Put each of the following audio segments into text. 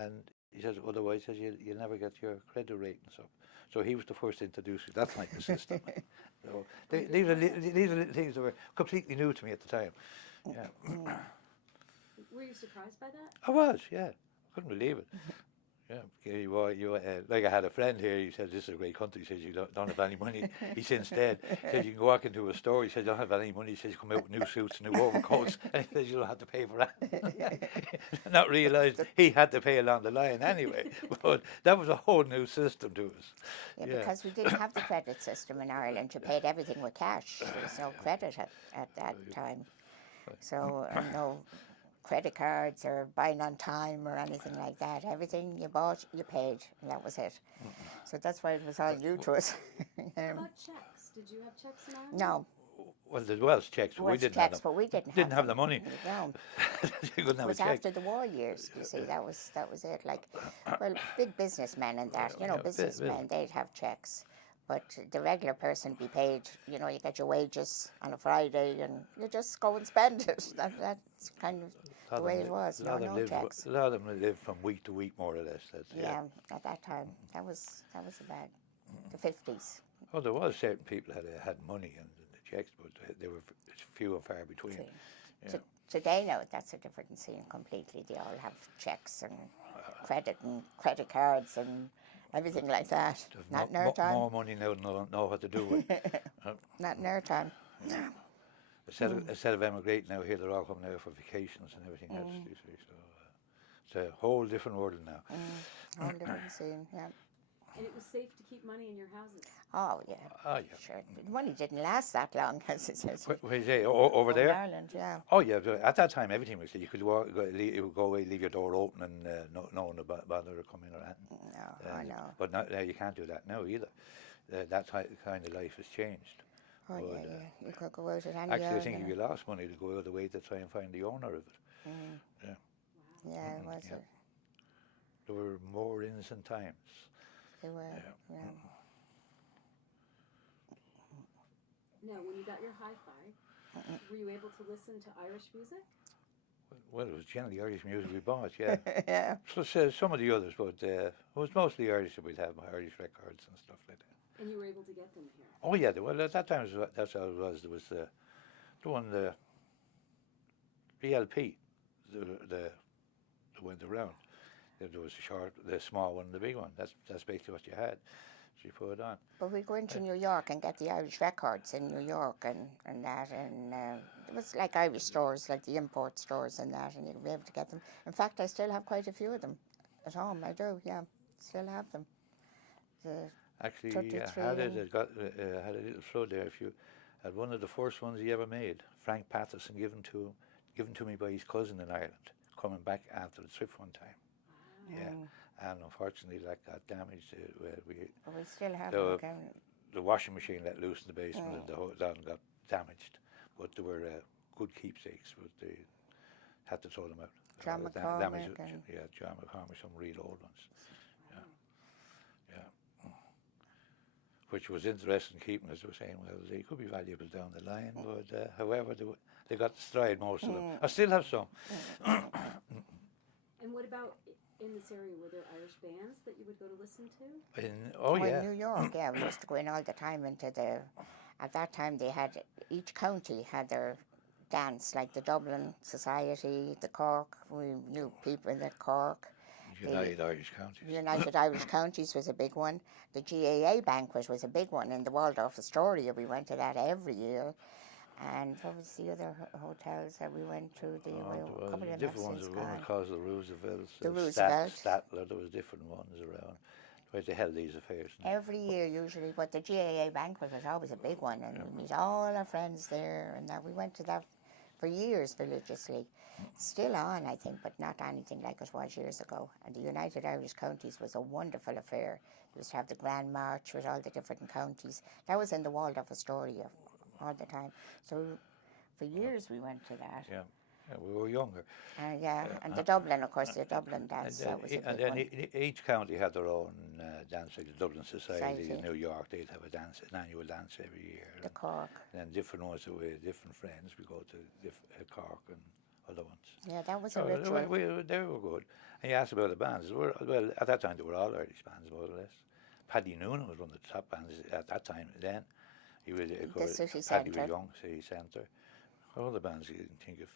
and he says otherwise says you'll never get your credit ratings up. So he was the first to introduce that kind of system. So these are things that were completely new to me at the time. Yeah, Were you surprised by that? I was. Yeah, couldn't believe it. Yeah, like I had a friend here. He said, "This is a great country." He says, "You don't have any money." He since dead. He says, "You can walk into a store." He says, "You don't have any money." He says, "You come out with new suits, new overcoats," and he says, "You don't have to pay for that." Not realised he had to pay along the line anyway. But that was a whole new system to us. Yeah, because we didn't have the credit system in Ireland. You paid everything with cash. There was no credit at that time. So no credit cards or buying on time or anything like that. Everything you bought, you paid, and that was it. So that's why it was all new to us. How about checks? Did you have checks in Ireland? No. Well, there was checks, but we didn't have them. But we didn't have the money. No. You couldn't have It was a check. after the war years, you see, that was it. Like, well, big businessmen and that, businessmen, they'd have checks. But the regular person be paid, you get your wages on a Friday and you just go and spend it. That's kind of the way it was. No checks. A lot of them lived from week to week, more or less. Yeah, at that time. That was about the 50s. Oh, there was certain people had money and the checks, but they were few and far between. Yeah. Today, now, that's a different scene completely. They all have checks and credit cards and everything like that. Not in our time. More money now than know what to do with. Not in our time. Instead of emigrating now here, they're all coming out for vacations and everything else. You see, so it's a whole different world now. Whole different scene, yeah. And it was safe to keep money in your houses? Oh, yeah. Oh, yeah. Sure. The money didn't last that long, as it says. Where you say, over there? In Ireland, yeah. Oh, yeah. At that time, everything was, you could go away, leave your door open and no one would bother to come in or anything. No, I know. But now you can't do that now either. That kind of life has changed. Oh, but, yeah. You could go out at any actually, hour, I think if you lost money, to go out of the way to try and find the owner of it. Yeah. Yeah, it was. Yeah. There were more innocent times. They were, yeah. Now, when you got your hi-fi, were you able to listen to Irish music? Well, it was generally Irish music we bought, yeah. Yeah. Plus some of the others, but it was mostly Irish that we'd have, Irish records and stuff like that. And you were able to get them here? Oh, yeah. Well, at that time, that's how it was. There was the one, the BLP, the went around. There was the small one and the big one. That's basically what you had. So you put it on. But we'd go into New York and get the Irish records in New York and that. And it was like Irish stores, like the import stores and that. And you'd be able to get them. In fact, I still have quite a few of them at home. I do, yeah. Still have them. Actually, I had a little flood there. If you had one of the first ones he ever made, Frank Patterson, given to me by his cousin in Ireland, coming back after the trip one time. Yeah, and unfortunately that got damaged. We still have them. The washing machine let loose in the basement and the whole lot got damaged. But they were good keepsakes, but they had to throw them out. John McCormick. John McCormick, some real old ones. Yeah. Which was interesting keeping, as they were saying, well, they could be valuable down the line, but however, they got destroyed, most of them. I still have some. And what about in this area? Were there Irish bands that you would go to listen to? In New York, yeah. We used to go in all the time into at that time each county had their dance, like the Dublin Society, the Cork, we knew people in the Cork. United Irish Counties. United Irish Counties was a big one. The GAA banquet was a big one in the Waldorf Astoria. We went to that every year. And what was the other hotels that we went to? A couple of different ones. One called the Roosevelt. The Roosevelt. Statler. There was different ones around. Where they held these affairs. Every year, usually. But the GAA banquet was always a big one, and we meet all our friends there. And that we went to that for years religiously. Still on, I think, but not anything like it was years ago. And the United Irish Counties was a wonderful affair. We used to have the Grand March with all the different counties. That was in the Waldorf Astoria all the time. So for years we went to that. Yeah, we were younger. And the Dublin, of course, the Dublin dance, that was a big one. And then each county had their own dance, like the Dublin Society in New York, they'd have an annual dance every year. The Cork. And then different ones with different friends, we go to Cork and other ones. Yeah, that was a So ritual. they were good. And you asked about the bands. Well, at that time they were all Irish bands, more or less. Paddy Noonan was one of the top bands at that time. Then he was The city Paddy was centre. young, City Centre. What other bands you can think of?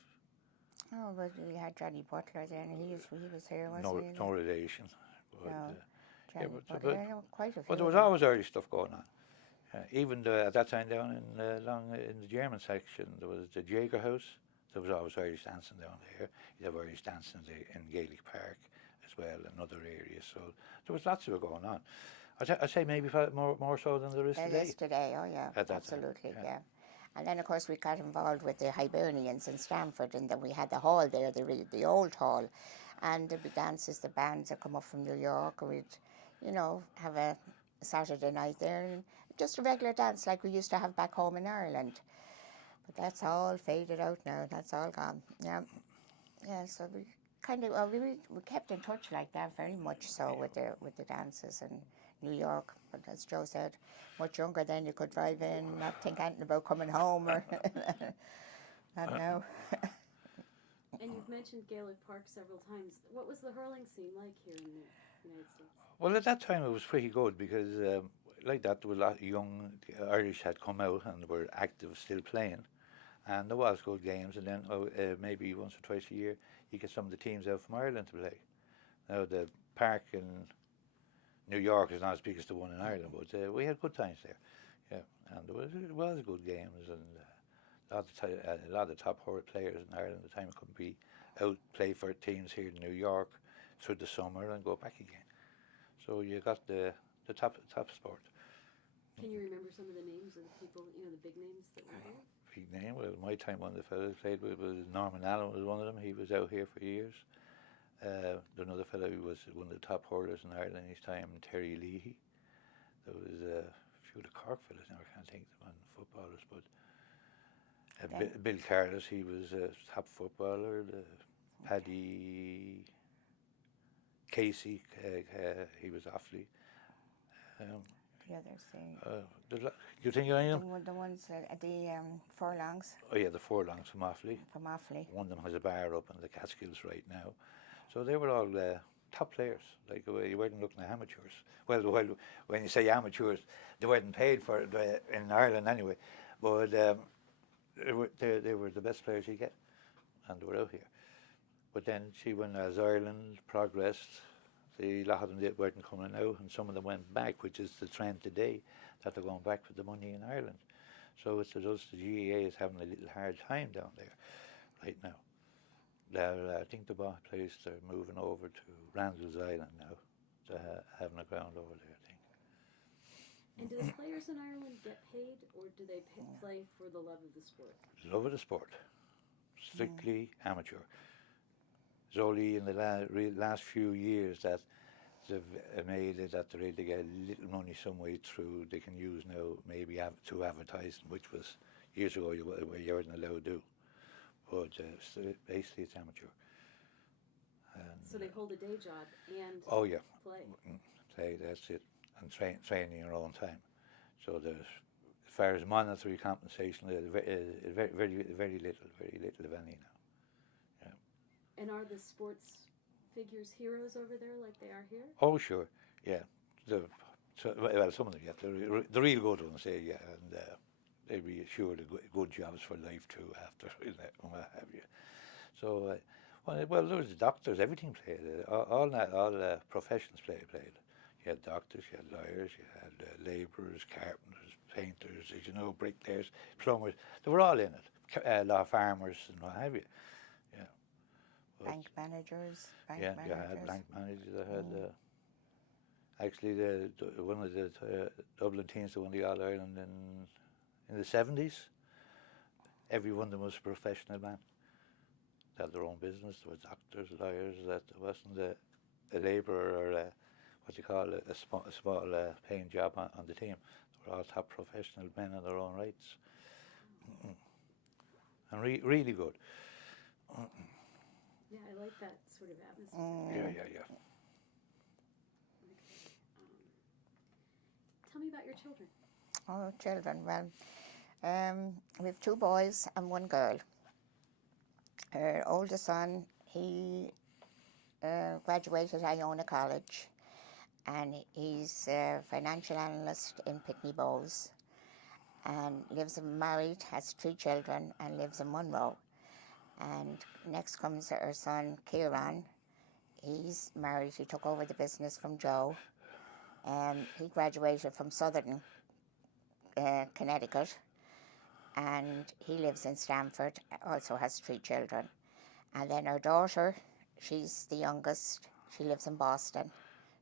Oh, but we had Johnny Butler then. He was here, was No, he? no relation. But, No, yeah, Johnny Butler. I know quite a few. but there was of them. always Irish stuff going on. Even at that time down in in the German section, there was the Jaeger House. There was always Irish dancing down there. You'd have Irish dancing in Gaelic Park as well, and other areas. So there was lots of it going on. I'd say maybe more so than there is There today. is today, oh yeah, At that absolutely, time, yeah. And then, of course, we got involved with the Hibernians in Stamford, and then we had the hall there, the old hall. And there'd be dances, the bands that come up from New York, and we'd, have a Saturday night there, and just a regular dance like we used to have back home in Ireland. But that's all faded out now, that's all gone, yeah. Yeah, so we kind of, we kept in touch like that very much so with the dances in New York. But as Joe said, much younger then, you could drive in, not think anything about coming home or not now. And you've mentioned Gaelic Park several times. What was the hurling scene like here in the United States? Well, at that time it was pretty good because, like that, there was a lot of young Irish had come out and were active, still playing, and there was good games. And then maybe once or twice a year, you get some of the teams out from Ireland to play. Now the park in New York is not as big as the one in Ireland, but we had good times there. Yeah, and it was good games, and a lot of the top players in Ireland at the time could be out play for teams here in New York through the summer and go back again. So you got the top sport. Can you remember some of the names of the people, the big names that were here? Big name. Well, my time one of the fellows played with was Norman Allen was one of them. He was out here for years. Another fellow who was one of the top hurlers in Ireland in his time, Terry Leahy. There was a few of the Cork fellows now, I can't think of them, footballers, but Bill Carlos, he was a top footballer. Paddy Casey, he was Offaly. The others, You think of any of them? the ones at the furlongs Oh yeah, the furlongs from Offaly. from Offaly. One of them has a bar up in the Catskills right now. So they were all top players. Like you weren't looking at amateurs. Well, when you say amateurs, they weren't paid for it in Ireland anyway. But they were the best players you get, and they were out here. But then, when as Ireland progressed, a lot of them weren't coming out, and some of them went back, which is the trend today, that they're going back for the money in Ireland. So it's us, the GAA is having a little hard time down there right now. I think the place they're moving over to Randall's Island now, to having a ground over there, I think. And do the players in Ireland get paid, or do they play for the love of the sport? Love of the sport. Strictly amateur. It's only in the last few years that they've made it that they're able to get a little money some way through they can use now, maybe to advertising, which was years ago you weren't allowed to do. But basically it's amateur. And So they hold a day job and oh yeah, play. that's it, and train in your own time. So there's, as far as monetary compensation, very little of any now. And are the sports figures heroes over there like they are here? Oh sure, yeah. Some of them, yeah, the real good ones, yeah, and they'd be assured of good jobs for life too after and what have you. So, well, there was doctors, everything played. All professions played. You had doctors, you had lawyers, you had labourers, carpenters, painters, bricklayers, plumbers. They were all in it. A lot of farmers and what have you. Yeah. Bank managers. I had bank managers. I had actually one of the Dublin teams that won the All Ireland in the 70s. Every one of them was a professional man. They had their own business. There were doctors, lawyers. That wasn't a labourer or what you call a small paying job on the team. They were all top professional men in their own rights, and really good. Yeah, I like that sort of atmosphere. Yeah. Tell me about your children. Oh, children. Well, we have 2 boys and 1 girl. Her oldest son, he graduated Iona College, and he's a financial analyst in Pitney Bowes, and married, has 3 children, and lives in Munro. And next comes her son, Kieran. He's married. He took over the business from Joe. He graduated from Southern Connecticut, and he lives in Stamford, also has 3 children. And then our daughter, she's the youngest. She lives in Boston.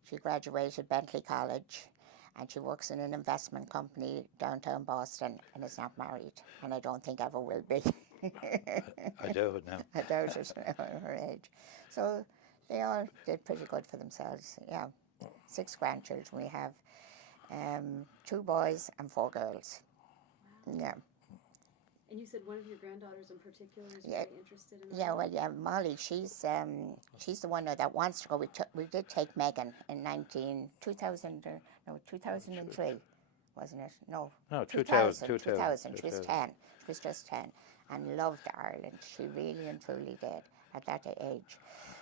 She graduated Bentley College, and she works in an investment company downtown Boston, and is not married, and I don't think ever will be. I doubt it now. I doubt it at her age. So they all did pretty good for themselves. Yeah, 6 grandchildren we have, 2 boys and 4 girls. Yeah. And you said one of your granddaughters in particular is Yeah. very interested in that? Yeah, well, yeah, Molly, she's the one that wants to go. We did take Megan in 2003, wasn't it? No, No, 2000. 2000. She was 10. She was just 10 and loved Ireland. She really and truly did at that age.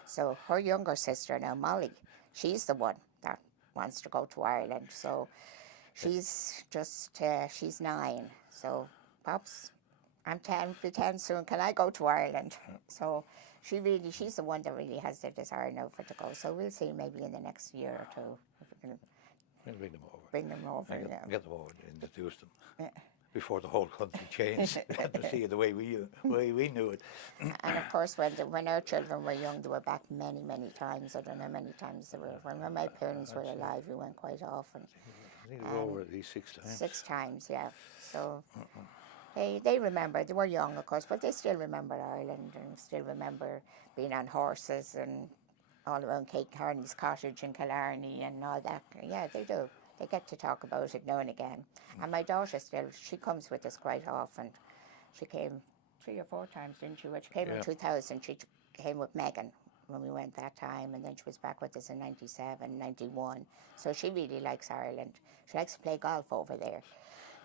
So her younger sister now, Molly, she's the one that wants to go to Ireland. So she's just, she's 9. So, Pops, I'm 10, be 10 soon, can I go to Ireland? So she's the one that really has the desire now for to go. So we'll see maybe in the next year or 2 if we can We'll bring them over. bring them over. Get, Yeah. get them over and introduce them. Yeah. Before the whole country changed. Let them see it the way we knew it. And of course, when our children were young, they were back many, many times. I don't know how many times they were. When my parents were alive, we went quite often. I think they were over at least 6 times. 6 times, yeah. So they remember. They were young, of course, but they still remember Ireland and still remember being on horses and all around Kate Carney's cottage in Killarney and all that. Yeah, they do. They get to talk about it now and again. And my daughter still, she comes with us quite often. She came 3 or 4 times, didn't she? When she came in 2000, she came with Megan when we went that time, and then she was back with us in 97, 91. So she really likes Ireland. She likes to play golf over there.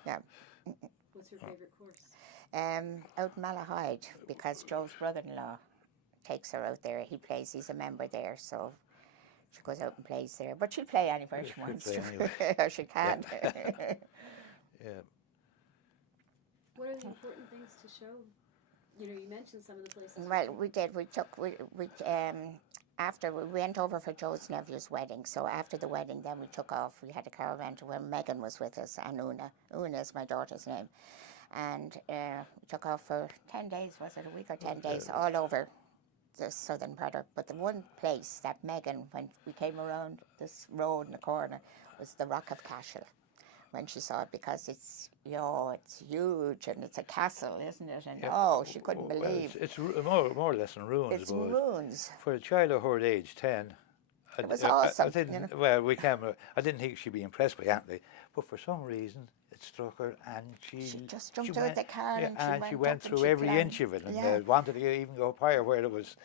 Yeah. What's your favorite course? Out in Malahide, because Joe's brother-in-law takes her out there. He's a member there, so she goes out and plays there. But she'll play anywhere she wants play to. anywhere. She can. Yeah. What are the important things to show? You know, you mentioned some of the places. Well, we did. After we went over for Joe's nephew's wedding. So after the wedding, then we took off. We had a caravan to where Megan was with us, and Una. Una is my daughter's name. And we took off for 10 days, was it a week or 10 days, all over the southern part. But the one place that Megan, when we came around this road in the corner, was the Rock of Cashel. When she saw it, because it's huge and it's a castle, isn't it? And she couldn't believe. It's more or less in ruins. It's ruins. For a child of her age, 10, It was awesome. I didn't, you know. well, I didn't think she'd be impressed by Anthony, but for some reason it struck her, and She just jumped out of the car and she she went up and through she every climbed. inch of it, and Yeah. wanted to even go up higher where it was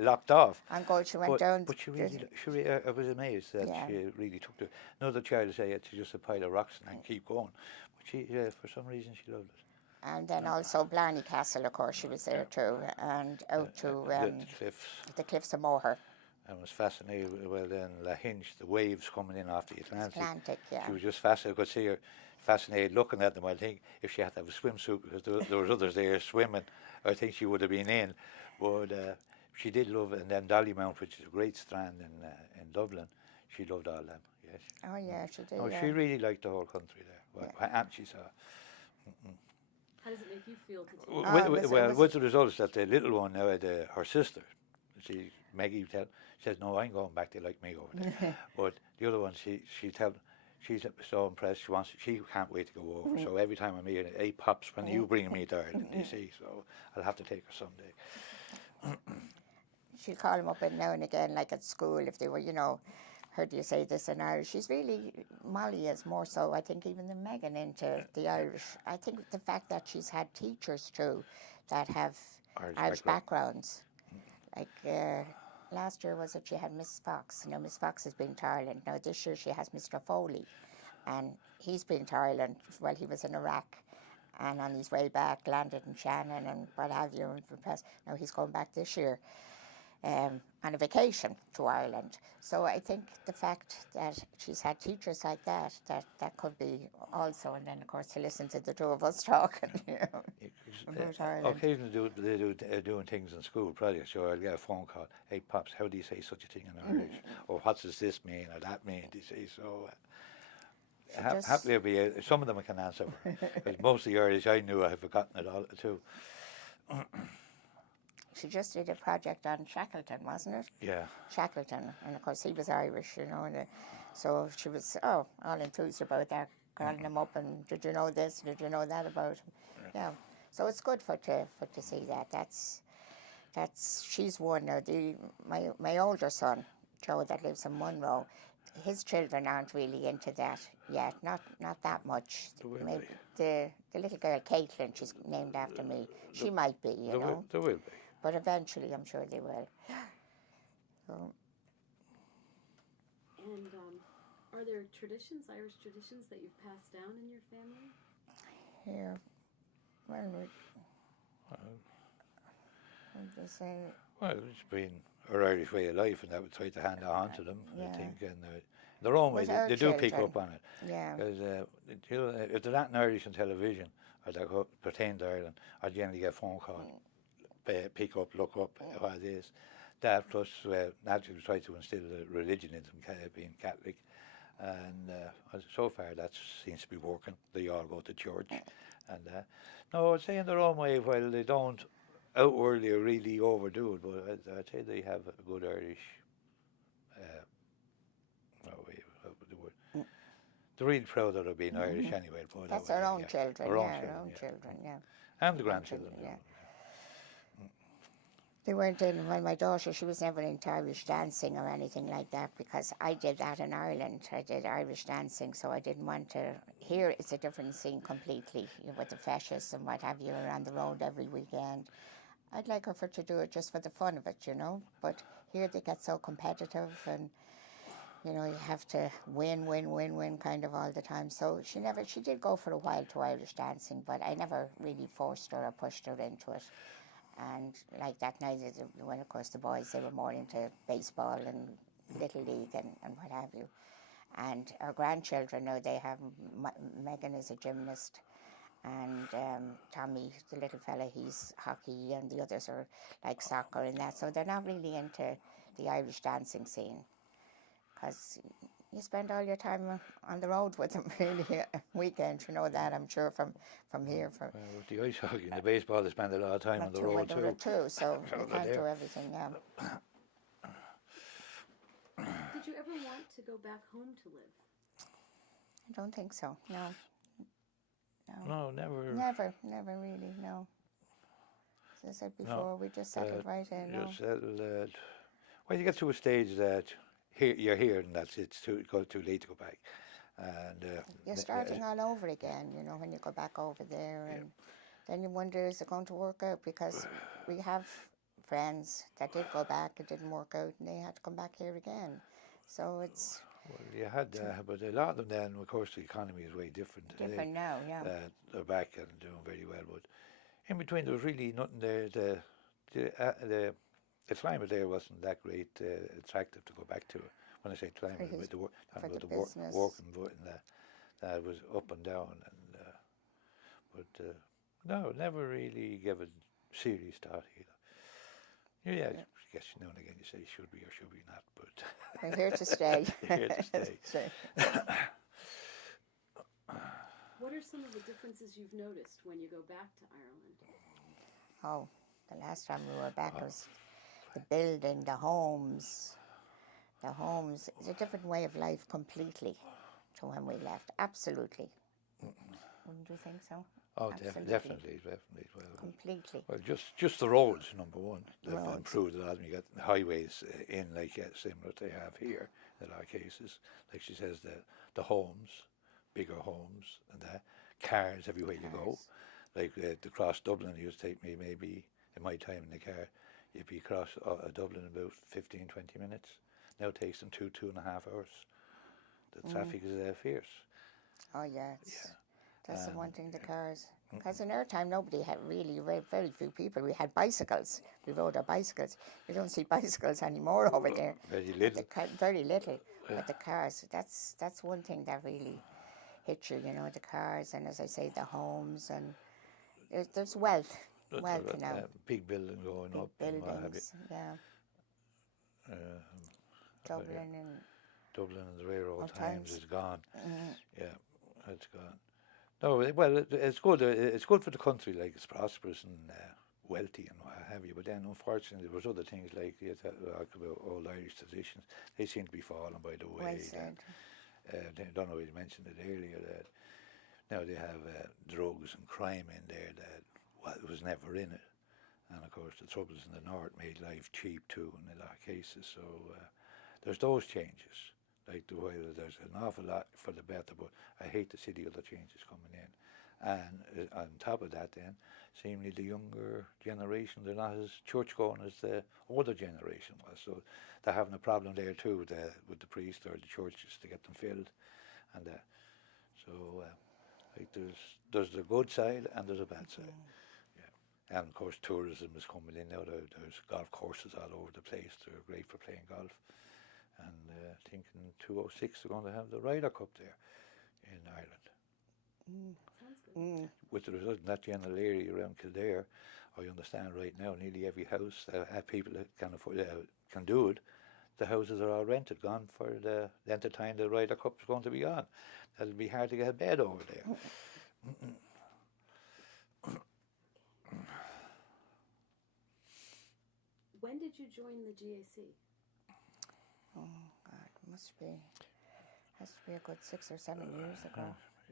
locked off. And God, she went down. But she really, I was amazed that Yeah. she really took the. Another child would say it's just a pile of rocks and keep going, but she, for some reason, she loved it. And then also Blarney Castle, of course, she was there too, and out to the cliffs. the cliffs of Moher. I was fascinated. Well, then La Hinch, the waves coming in off the Atlantic. Yeah. She was just fascinated. I could see her fascinated looking at them. I think if she had to have a swimsuit, because there was others there swimming, I think she would have been in. But she did love it. And then Dollymount, which is a great strand in Dublin, she loved all them. Yes. Oh yeah, she did. Oh, yeah. she really liked the whole country there. Well, and she saw. How does it make you feel to take? With the results that the little one now had her sister, Maggie says, no, I'm going back. They like me over there. But the other one, she's so impressed. She can't wait to go over. So every time I meet her, hey pops, when are you bringing me to Ireland? You see, so I'll have to take her someday. She'll call him up now and again, like at school, if they were, heard you say this in Irish. She's really, Molly is more so, I think, even than Megan into the Irish. I think the fact that she's had teachers too that have Irish backgrounds. Like last year, was it, she had Miss Fox. Now, Miss Fox has been to Ireland. Now, this year she has Mr. Foley. And he's been to Ireland. Well, he was in Iraq. and on his way back landed in Shannon and what have you. Now he's going back this year on a vacation to Ireland. So I think the fact that she's had teachers like that could be also, and then of course to listen to the two of us talking, about Ireland. Occasionally they're doing things in school projects, so I'll get a phone call, hey Pops, how do you say such a thing in Irish? Or what does this mean or that mean? They say, so happily I'll be some of them I can answer for, because most of the Irish I knew I have forgotten it all too. She just did a project on Shackleton, wasn't it? Yeah. Shackleton, and of course he was Irish, and so she was all enthused about that, calling him up and did you know this, did you know that about him? Yeah. So it's good for to see that. That's she's one. Now my older son, Joe, that lives in Munro, his children aren't really into that yet. Not that much. Maybe the little girl Kathleen, she's named after me. She might be, you know. There will be. But eventually, I'm sure they will. So. And are there traditions, Irish traditions, that you've passed down in your family? Here, well, I'm just saying. Well, it's been our Irish way of life, and that would try to hand it on to them, Yeah. I think, and their own way, they do pick children. up on it. Yeah. Because if they're not in Irish on television, or they pretend Ireland, I generally get a phone call, pick up, look up what it is. That plus, naturally try to instill the religion in them, being Catholic. And so far that seems to be working. They all go to church. And no, I'd say in their own way, while they don't outwardly or really overdo it, but I'd say they have a good Irish they're really proud of being Irish anyway. That's their own children, Their own children, yeah. And the grandchildren. Yeah. They weren't in, well, my daughter, she was never into Irish dancing or anything like that, because I did that in Ireland. I did Irish dancing, so I didn't want to. Here it's a different scene completely, with the fascists and what have you around the road every weekend. I'd like her to do it just for the fun of it, but here they get so competitive, and you have to win kind of all the time. So she did go for a while to Irish dancing, but I never really forced her or pushed her into it. And like that night, when of course the boys, they were more into baseball and Little League and what have you. And our grandchildren now, they have, Megan is a gymnast, and Tommy, the little fella, he's hockey, and the others are like soccer and that. So they're not really into the Irish dancing scene, because you spend all your time on the road with them, really, weekends, that, I'm sure, from here. With the ice hockey and the baseball, they spend a lot of time on the road too. So you can't do everything, Did you ever want to go back home to live? I don't think so, no. No, never. Never really, no. As I said before, we just settled right in. Just settled. Well, you get to a stage that you're here, and that's it's too late to go back. And you're starting all over again, when you go back over there, and then you wonder, is it going to work out? Because we have friends that did go back, it didn't work out, and they had to come back here again. So it's. Well, you had, but a lot of them then, of course, the economy is way different. Different now, yeah. They're back and doing very well, but in between there was really nothing there. The climate there wasn't that great, attractive to go back to. When I say climate, with the working, that was up and down, and but no, never really gave it serious thought either. Yeah, I guess now and again you say should be or should be not, but we're here to stay. Here to stay. What are some of the differences you've noticed when you go back to Ireland? Oh, the last time we were back was the building, the homes. The homes, it's a different way of life completely to when we left. Absolutely. Wouldn't you think so? Oh, definitely. Well, completely. Well, just the roads, number one. They've Roads. improved a lot. And you get highways in similar to they have here in a lot of cases. Like she says, the homes, bigger homes, and the cars everywhere you go. Like to cross Dublin, it used to take me maybe, in my time in the car, you'd be across Dublin in about 15, 20 minutes. Now it takes them 2.5 hours. The traffic is fierce. Oh, yeah. That's the one thing, the cars. Because in our time, nobody had really, very few people. We had bicycles. We rode our bicycles. You don't see bicycles anymore over there. Very little. Very little. But the cars, that's one thing that really hit you, you know, the cars and, as I say, the homes. And there's wealth now. Big building going Big up. And what have you. buildings, yeah. Dublin and Dublin and the railroad Old times times. is gone. Yeah, it's gone. No, well, it's good. It's good for the country, like it's prosperous and wealthy and what have you. But then, unfortunately, there was other things like you talk about old Irish traditions. They seem to be falling by the way. well said. I don't know if you mentioned it earlier that now they have drugs and crime in there that was never in it. And of course, the troubles in the north made life cheap too in a lot of cases. So there's those changes. Like there's an awful lot for the better, but I hate to see the other changes coming in. And on top of that, then seemingly the younger generation, they're not as church going as the older generation was. So they're having a problem there too with the priest or the churches to get them filled, and so like there's the good side and there's a bad side. And of course, tourism is coming in now. There's golf courses all over the place. They're great for playing golf. And I think in 2006 they're going to have the Ryder Cup there in Ireland. Sounds good. With the result in that general area around Kildare, I understand right now nearly every house people that can afford can do it. The houses are all rented, gone for the length of time the Ryder Cup is going to be on. It'll be hard to get a bed over there. When did you join the GAC? Oh, God, has to be a good 6 or 7 years ago.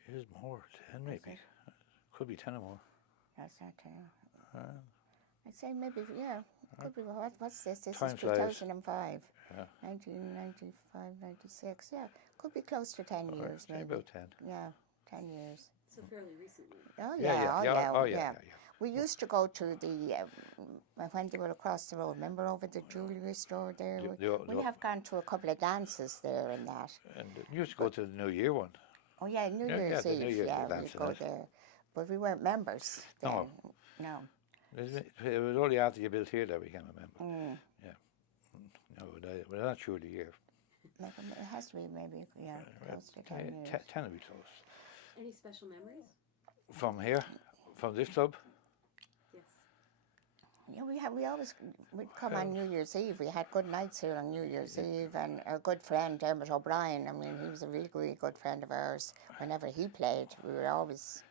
It is more, 10 maybe. Could be 10 or more. That's not 10. I'd say maybe, yeah, could be. What's this? This Time is flies. 2005. Yeah. 1995, 96. Yeah, could be close to 10 years, Say maybe. about 10. Yeah, 10 years. So fairly recently. Oh, yeah, Oh, yeah. We used to go to the, when they were across the road, remember over the jewellery store there? We have gone to a couple of dances there and that. And you used to go to the New Year one. Oh, yeah, New Yeah, Year's the Eve, New Year's yeah, dance we'd and go that. there. But we weren't members then. No. No. It was only after you built here that we became a member. Yeah. No, we're not sure the year. Like, it has to be maybe, yeah, close to 10 years. 10 will be close. Any special memories? From here? From this club? Yes. Yeah, we'd come on New Year's Eve. We had good nights here on New Year's Eve, and our good friend Dermot O'Brien, I mean, he was a really, really good friend of ours. Whenever he played, we were always